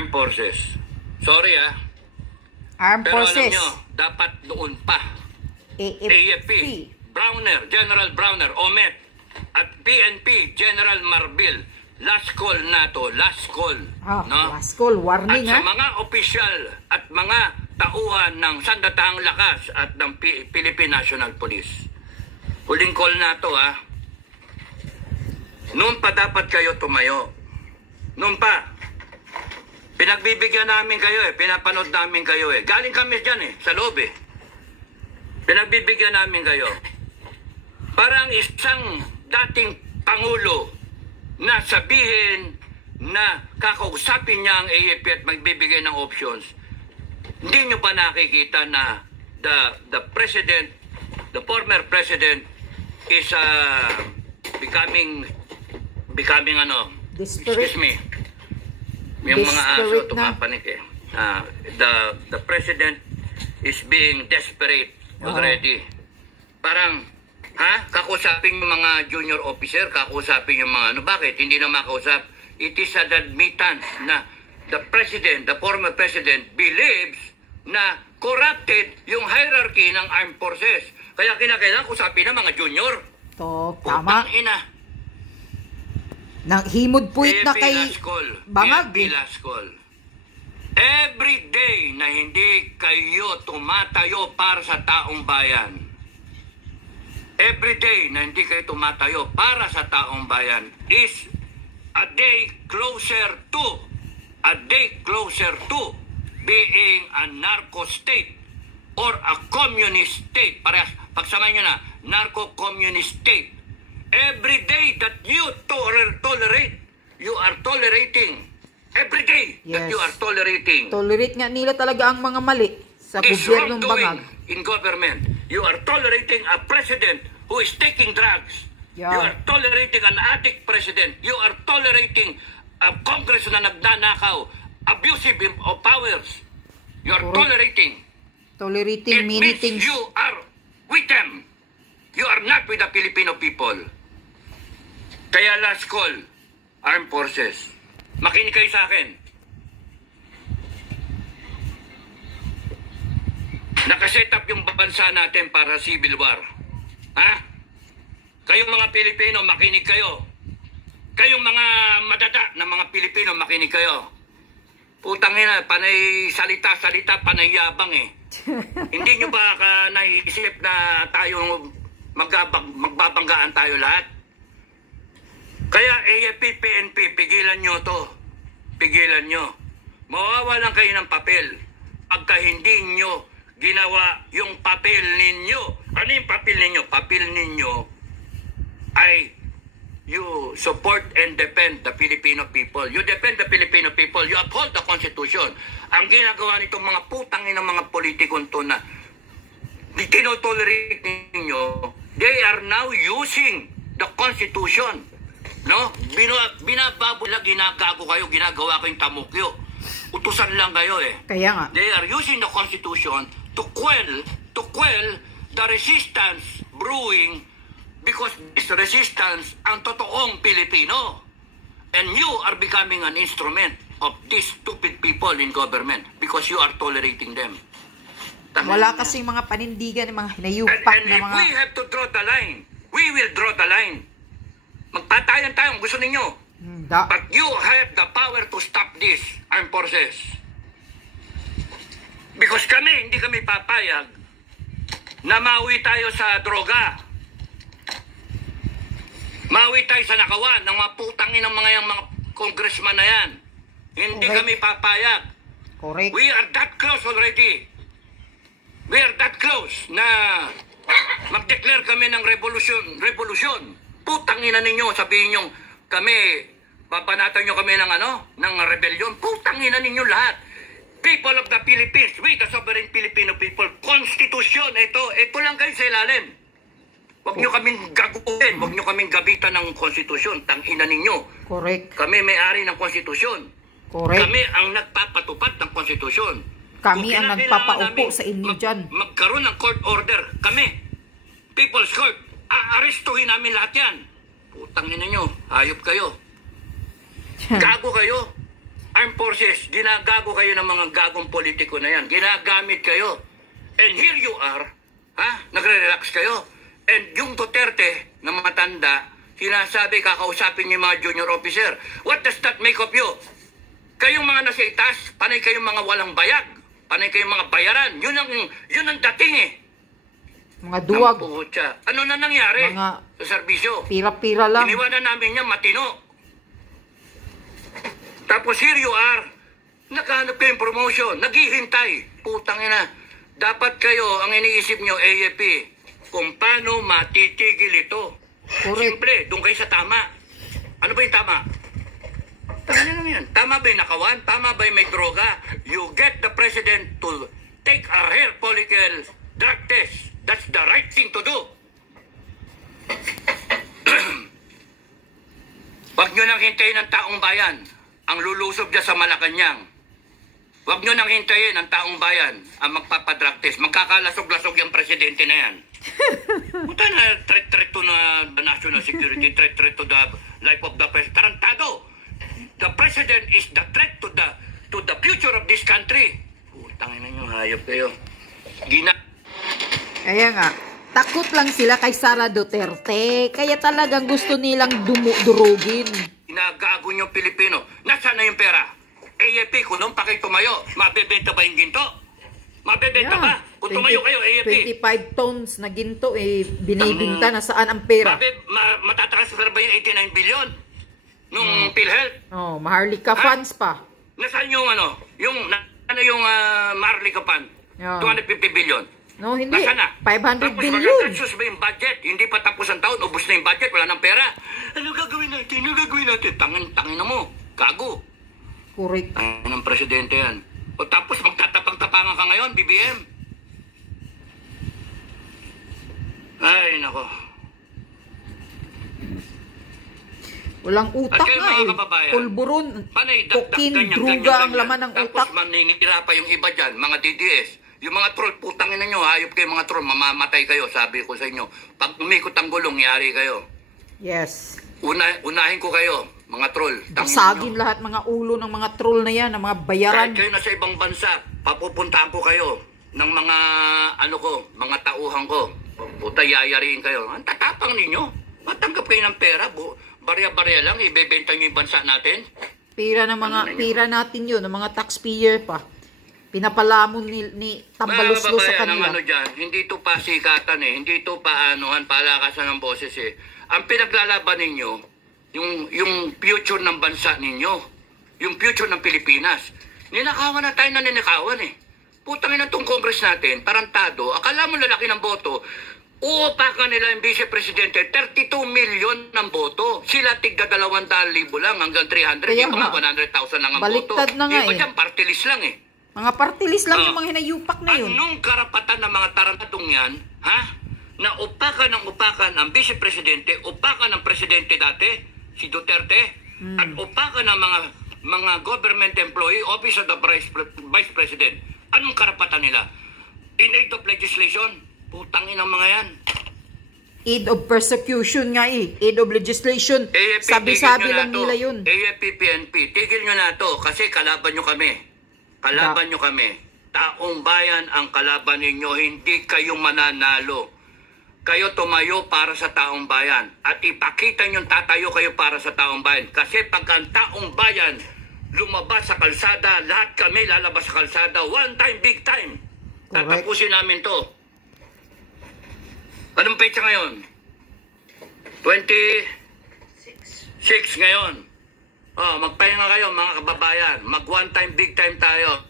Armed Forces. Sorry Armed pero Forces. alam nyo, dapat noon pa. AFP, Browner, General Browner, OMET, at PNP, General Marbil. Last call na to, last call. No? Last call, warning at sa mga opisyal at mga tauhan ng Sandatahang Lakas at ng Philippine National Police. Huling call na to Noon pa dapat kayo tumayo. Noon pa. Pinagbibigyan namin kayo pinapanood namin kayo Galing kami dyan sa loob Pinagbibigyan namin kayo. Parang isang dating Pangulo na sabihin na kakausapin niya ang AFP at magbibigay ng options. Hindi nyo ba nakikita na the president, the former president is becoming excuse me. Yung mga aso tumapanik the president is being desperate already. Parang kakusapin yung mga junior officer, kakusapin yung mga bakit hindi na makausap? It is an admittance na the president, the former president believes na corrupted yung hierarchy ng armed forces. Kaya kinakailangan kusapin ng mga junior. Tama. Nang himod puwit na kay Bangag. Last call. Every day na hindi kayo tumatayo para sa taong bayan. Every day na hindi kayo tumatayo para sa taong bayan is a day closer to being a narco state or a communist state. Parehas, pagsamahin nyo na, narco-communist state. Every day that you tolerate, you are tolerating. Every day that you are tolerating. Tolerate nga nila talaga ang mga mali sa gobyernong Bangag. In government, you are tolerating a president who is taking drugs. You are tolerating an addict president. You are tolerating a Congress na nagnanakaw, abusive of powers. You are tolerating. Tolerating many things. You are with them. You are not with the Filipino people. Kaya last call, armed forces. Makinig kayo sa akin. Nakaset up yung bansa natin para civil war. Kayong mga Pilipino, makinig kayo. Kayong mga madada na mga Pilipino, makinig kayo. Putang ina, panay salita-salita, panay yabang Hindi nyo ba naisip na tayo magbabanggaan tayo lahat? Kaya AFP, PNP, pigilan nyo to. Pigilan nyo. Mawawalan kayo ng papel pagka hindi nyo ginawa yung papel ninyo. Ano yung papel ninyo? Papel ninyo ay you support and defend the Filipino people. You defend the Filipino people. You uphold the Constitution. Ang ginagawa nitong mga putang ng mga politikon to na tinotolerate ninyo, they are now using the Constitution. No? Binababula, ginagago kayo, ginagawa kayong tamukyo. Utusan lang kayo Kaya nga. They are using the Constitution to quell the resistance brewing because this resistance ang totoong Pilipino. And you are becoming an instrument of these stupid people in government because you are tolerating them. Wala kasing mga panindigan, mga hinayupak na mga... And if we have to draw the line, we will draw the line. Magpatayan tayo kung gusto ninyo. But you have the power to stop this, armed forces. Because hindi kami papayag na mauwi tayo sa droga. Mauwi tayo sa nakawan ng mga putangin ng mga congressman na yan. Hindi kami papayag. Correct. We are that close already. We are that close na mag-declare kami ng revolution. Putangin na ninyo, sabihin nyo kami, papanatan nyo kami ng rebellion. Putangin na ninyo lahat. People of the Philippines, we the sovereign Filipino people, Constitution, ito lang kayo sa ilalim. Huwag nyo kaming gaguhin, huwag nyo kaming gabitan ng konstitusyon. Tangina ninyo. Correct. Kami may-ari ng konstitusyon. Correct. Kami ang nagpapatupad ng konstitusyon. Kami ang nagpapaupo sa inyo dyan. Magkaroon ng court order. Kami, People's Court, aarestuhin namin lahat yan. Putangina nyo, hayop kayo. Gago kayo. armed forces, ginagago kayo ng mga gagong politiko na yan. Ginagamit kayo. And here you are, nagre-relax kayo. And yung Duterte na matanda, sinasabi, kakausapin niyo yung mga junior officer. What does that make of you? Kayong mga nasa itaas, panay kayong mga walang bayag. Panay kayong mga bayaran. Yun ang dating eh. Mga duwag. Ano na nangyari sa serbisyo? Pira-pira lang. Iniwanan namin niya matino. Tapos here you are, nakahanap kayong promotion, naghihintay. Putang ina. Dapat kayo, ang iniisip nyo, AFP, kung paano matitigil ito. Simple, doon kayo sa tama. Ano ba yung tama? Tama na lang yan. Tama ba yung nakawan? Tama ba yung may droga? You get the president to take a hair follicle drug test. That's the right thing to do. Huwag nyo nang hintayin ng taong bayan ang lulusob dyan sa Malacanang. Huwag nyo nang hintayin ang taong bayan ang magpapadrug test. Magkakalasog-lasog yung presidente na yan. Puta na, threat to na the national security, threat to the life of the president. Tarantado! The president is the threat to the future of this country. Putangin na nyo, hayop kayo. Kaya nga, takot lang sila kay Sara Duterte. Kaya talagang gusto nilang durugin. Inagago nyo Pilipino. Nasaan na yung pera? AFP, kung nung pa kayo tumayo, mabebenta ba yung ginto? Mabebenta ba? Kung tumayo kayo, AFP. 25 tons na ginto, binibinta na saan ang pera? Matatransfer ba yung 89 billion? Nung PhilHealth? Maharlika funds pa. Nasaan yung Maharlika fund? 250 billion. No, hindi. Nasaan na? 500 tapos billion. Tapos ba yung budget? Hindi pa tapos ang taon, ubos na yung budget, wala nang pera. Ano gagawin natin? Tangin na mo. Gago. Correct. Ng presidente yan. O tapos magtatapang-tapangan ka ngayon, BBM. Ay, nako. Walang utak nga eh. Pulburon, kokin, druga ang laman ng utak. Tapos maninira pa yung iba dyan, mga DDS. Yung mga troll, putangin na nyo, hayop kayo mga troll, mamamatay kayo, sabi ko sa inyo. Pag umikot ang gulong, yari kayo. Yes. Unahin ko kayo, mga troll. Basagin lahat mga ulo ng mga troll na yan, ng mga bayaran. Kahit kayo na sa ibang bansa, papupuntahan ko kayo ng mga, mga tauhan ko. Puta, yayariin kayo. Ang tatapang ninyo. Matanggap kayo ng pera, barya-barya lang, ibebenta nyo yung bansa natin. Pira natin yun, ng mga taxpayer pa. Pinapalamon ni Tambaluslo sa kanila. Hindi ito pa sikatan hindi ito pa palakasan ng boses Ang pinaglalaban ninyo, yung future ng bansa ninyo, yung future ng Pilipinas. Ninakawan na tayo na ninakawan Putangin na itong Congress natin, tarantado, akala mo lalaki ng boto, uupakan nila yung Vice Presidente, 32 million ng boto. Sila tigda 200,000 lang hanggang 300, yung mga 100,000 lang ang boto. Baliktad na nga Dyan, party list lang Mga party list lang yung mga hinayupak na yun. Anong karapatan ng mga tarantadong yan, na upakan ang Vice Presidente, upakan ng Presidente dati, si Duterte, at upakan ng mga government employee, Office of the Vice President. Anong karapatan nila? In aid of legislation, putangin ang mga yan. Aid of persecution nga Aid of legislation. Sabi-sabi lang nila yun. AFP, PNP, tigil nyo na to kasi kalaban nyo kami. Kalaban nyo kami. Taong bayan ang kalaban ninyo, hindi kayo mananalo. Kayo tumayo para sa taong bayan. At ipakita nyo tatayo kayo para sa taong bayan. Kasi pagka ang taong bayan lumabas sa kalsada, lahat kami lalabas sa kalsada. One time, big time. Tatapusin namin to. Anong petsa ngayon? 26 ngayon. Magpahinga kayo mga kababayan. Mag one time, big time tayo.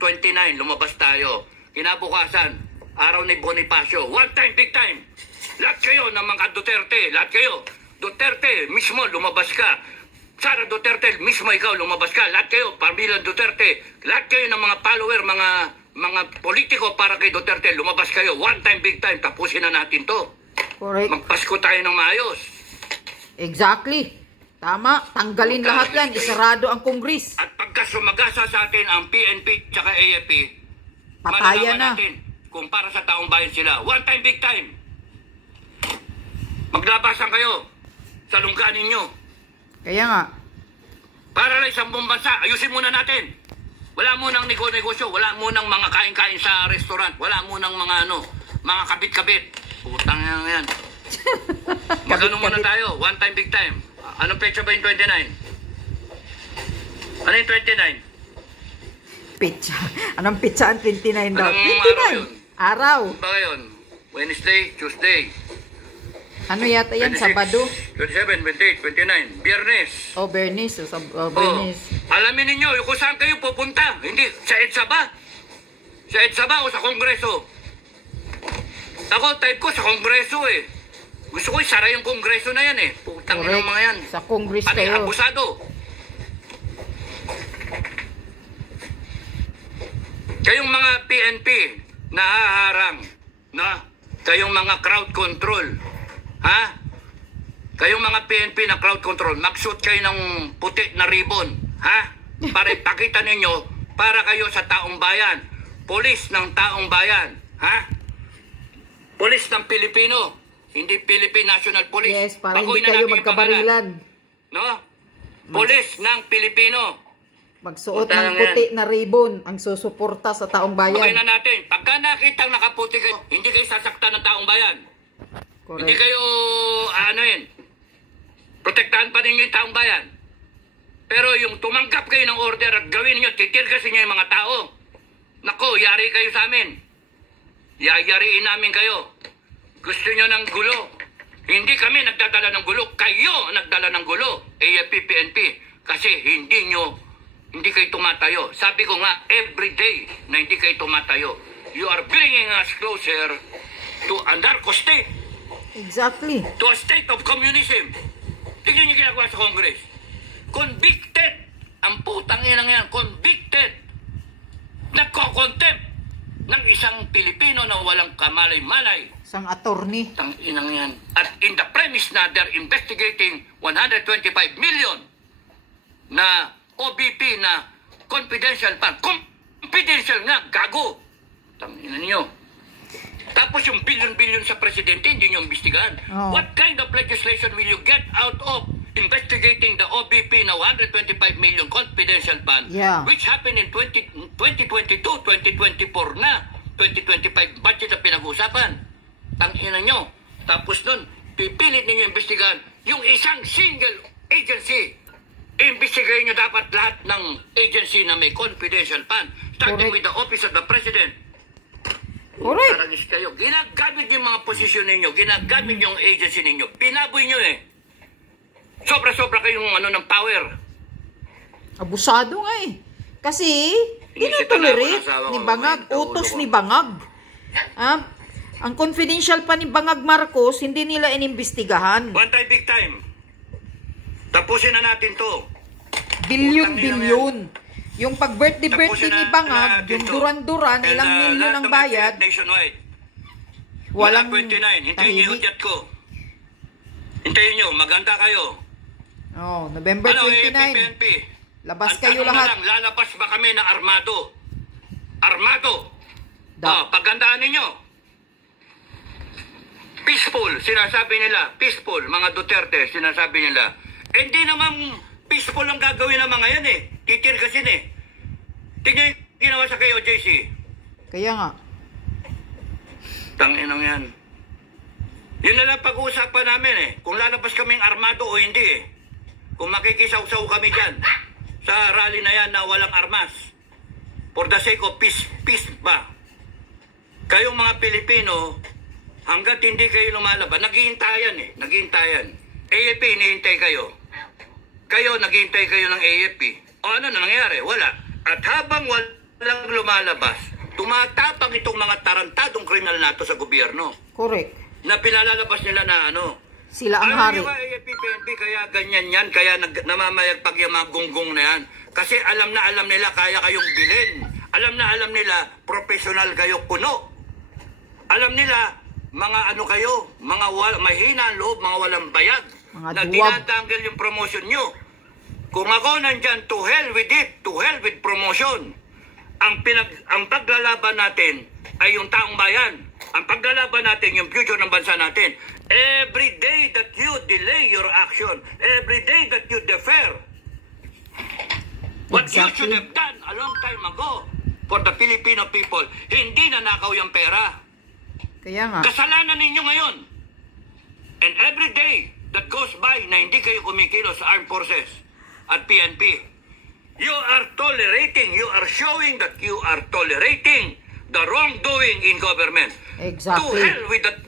29, lumabas tayo. Kinabukasan, araw ni Bonifacio. One time, big time. Lahat kayo ng mga Duterte. Lahat kayo. Duterte, mismo lumabas ka. Sara Duterte, mismo ikaw lumabas ka. Lahat kayo, pamilya Duterte. Lahat kayo ng mga follower, mga politiko para kay Duterte. Lumabas kayo. One time, big time. Tapusin na natin to. Correct. Magpasko tayo ng maayos. Exactly. Tama, tanggalin lahat yan, isarado ang Kongres. At pagka sumagasa sa atin ang PNP tsaka AFP, patayan na natin kung para sa taong bayan sila. One time, big time. Maglabasan kayo sa lunggaan ninyo. Kaya nga. Para lang sa buong bansa, ayusin muna natin. Wala munang negosyo, wala munang mga kain-kain sa restaurant, wala munang mga mga kabit-kabit. Putang yan. Magano muna tayo, one time, big time. Anong petsa ba yung 29? Ano yung 29? Pitsa. Anong pitsa ang 29 daw? Anong 29. Araw. Ba ngayon? Wednesday, Tuesday. Ano yata yan? 26, Sabado? 27, 28, 29. Biyernes. Oh, Bernice. Bernice. Alamin ninyo, kung saan kayo pupunta. Hindi, sa EDSA ba? Sa EDSA ba o sa Kongreso? Ako, type ko sa Kongreso eh. Gusto ko isara yung Kongreso na yan eh. Putang ina ng mga yan. Sa Congress Ano kayo. abusado? Kayong mga PNP na haharang, na? Kayong mga crowd control, ha? Kayong mga PNP na crowd control, magsuot kayo ng puti na ribbon, ha? Para ipakita ninyo, para kayo sa taong bayan. Pulis ng taong bayan, ha? Pulis ng Pilipino, hindi Philippine National Police. Yes, para Baguhin hindi na kayo natin yung magkabarilan. pangalan. No? Pulis ng Pilipino. Magsuot Puta ng lang puti na ribbon ang susuporta sa taong Baguhin bayan. na natin. Pagka nakitang nakaputi kayo, hindi kayo sasaktan ng taong bayan. Hindi Correct. kayo, protektahan pa ninyo yung taong bayan. Pero yung tumanggap kayo ng order at gawin nyo, titirgasin nyo yung mga tao. Nako, yari kayo sa amin. Yayariin namin kayo. Gusto nyo ng gulo. Hindi kami nagdadala ng gulo. Kayo nagdala ng gulo. AFP, PNP. Kasi hindi kayo tumatayo. Sabi ko nga, every day na hindi kayo tumatayo, you are bringing us closer to a narco state. Exactly. To a state of communism. Tingnan niyo ginagawa sa Congress. Convicted. Ang putang inang yan. Convicted. Nagko-contempt ng isang Pilipino na walang kamalay-malay. Isang attorney. Tang inang yan. At in the premise na they're investigating 125 million na OBP na confidential fund. Confidential nga, gago. Tang ina niyo. Tapos yung billion-billion sa presidente, hindi nyo imbestigahan. Oh. What kind of legislation will you get out of investigating the OBP na 125 million confidential fund, Yeah. which happened in 2022, 2024 na, 2025 budget na pinag-uusapan. Tangina nyo. Tapos nun, pipilit ninyo imbestigahan yung isang single agency. Imbestigahin nyo dapat lahat ng agency na may confidential fund, starting Correct. with the Office of the President. Correct. Karagis kayo. Ginagamit yung mga posisyon ninyo, ginagamit yung agency ninyo. Pinaboy nyo eh. Sobra-sobra kayong ng power. Abusado nga eh. Kasi, Inisita tinutolerate na ako ng asawa ni ko, Bangag, may ulo utos ko. ni Bangag. Ang confidential pa ni Bangag Marcos, hindi nila inimbestigahan. One time, big time. Tapusin na natin to. Bilyon-bilyon. Yung pag-birthday Tapusin ni na Bangag, natin yung to. duran-duran, And, ilang milyon lahat ang ng bayad, nationwide. walang 29. Hintayin niyo yung tahimik. jet ko. Hintayin niyo. Maganda kayo. Oh, November 29. PNP. Labas Ang kayo tanong na lahat. lang, lalabas ba kami na armado? Armado. Pagandaan ninyo. Peaceful, sinasabi nila. Peaceful, mga Duterte, sinasabi nila. Hindi naman peaceful ang gagawin ng mga yan eh. Titirgasin eh. Tingnan yung ginawa sa kayo, JC. Kaya nga. Tanginang yan. Yun na lang pag-uusapan namin eh. Kung lalabas kaming armado o hindi eh. Kung makikisaw-saw kami dyan sa rally na yan na walang armas. For the sake of peace. Peace ba? Kayong mga Pilipino, hanggat hindi kayo lumalaban, naghihintayan eh. Naghihintayan. AFP, hinihintay kayo. Kayo, naghihintay kayo ng AFP. O ano na nangyari? Wala. At habang walang lumalabas, tumatapang itong mga tarantadong kriminal nato sa gobyerno Correct. na pinalalabas nila na Sila ang hari. Alam niyo ba, AFP, PNP, kaya ganyan yan, kaya namamayagpag yung mga gunggong na yan. Kasi alam nila kaya kayong bilhin. Alam nila professional kayo puno. Alam nila mga kayo, mga mahina ang loob, mga walang bayad. Mga Na duwag. tinatanggal yung promotion nyo. Kung ako nandyan, to hell with it, to hell with promotion. Ang paglalaban natin ay yung taong bayan. Ang paglalaban natin, yung future ng bansa natin. Every day that you delay your action, every day that you defer What you Exactly. should have done a long time ago for the Filipino people, hindi nanakaw yung pera. Kaya nga. Kasalanan ninyo ngayon. And every day that goes by na hindi kayo kumikilos sa armed forces at PNP, you are tolerating, you are showing that you are tolerating the wrongdoing in government. Exactly. To hell with that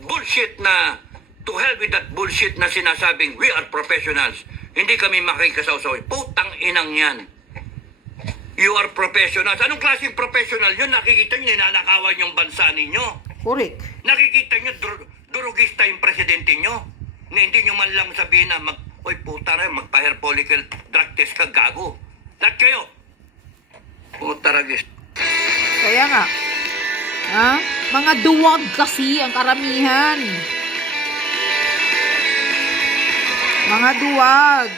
bullshit na sinasabing we are professionals. Hindi kami makikasawsaw. Putang inang yan. You are professionals. Anong klaseng professional yun? Nakikita nyo, ninanakawan yung bansa ninyo. Correct. Nakikita nyo, durugista yung presidente nyo. Na hindi nyo man lang sabihin na, oy puta na, magpa-hair follicle drug test ka, gago. Lahat kayo. Puta ragis. Kaya nga. Ha? Mga duwag kasi ang karamihan. Mga duwag.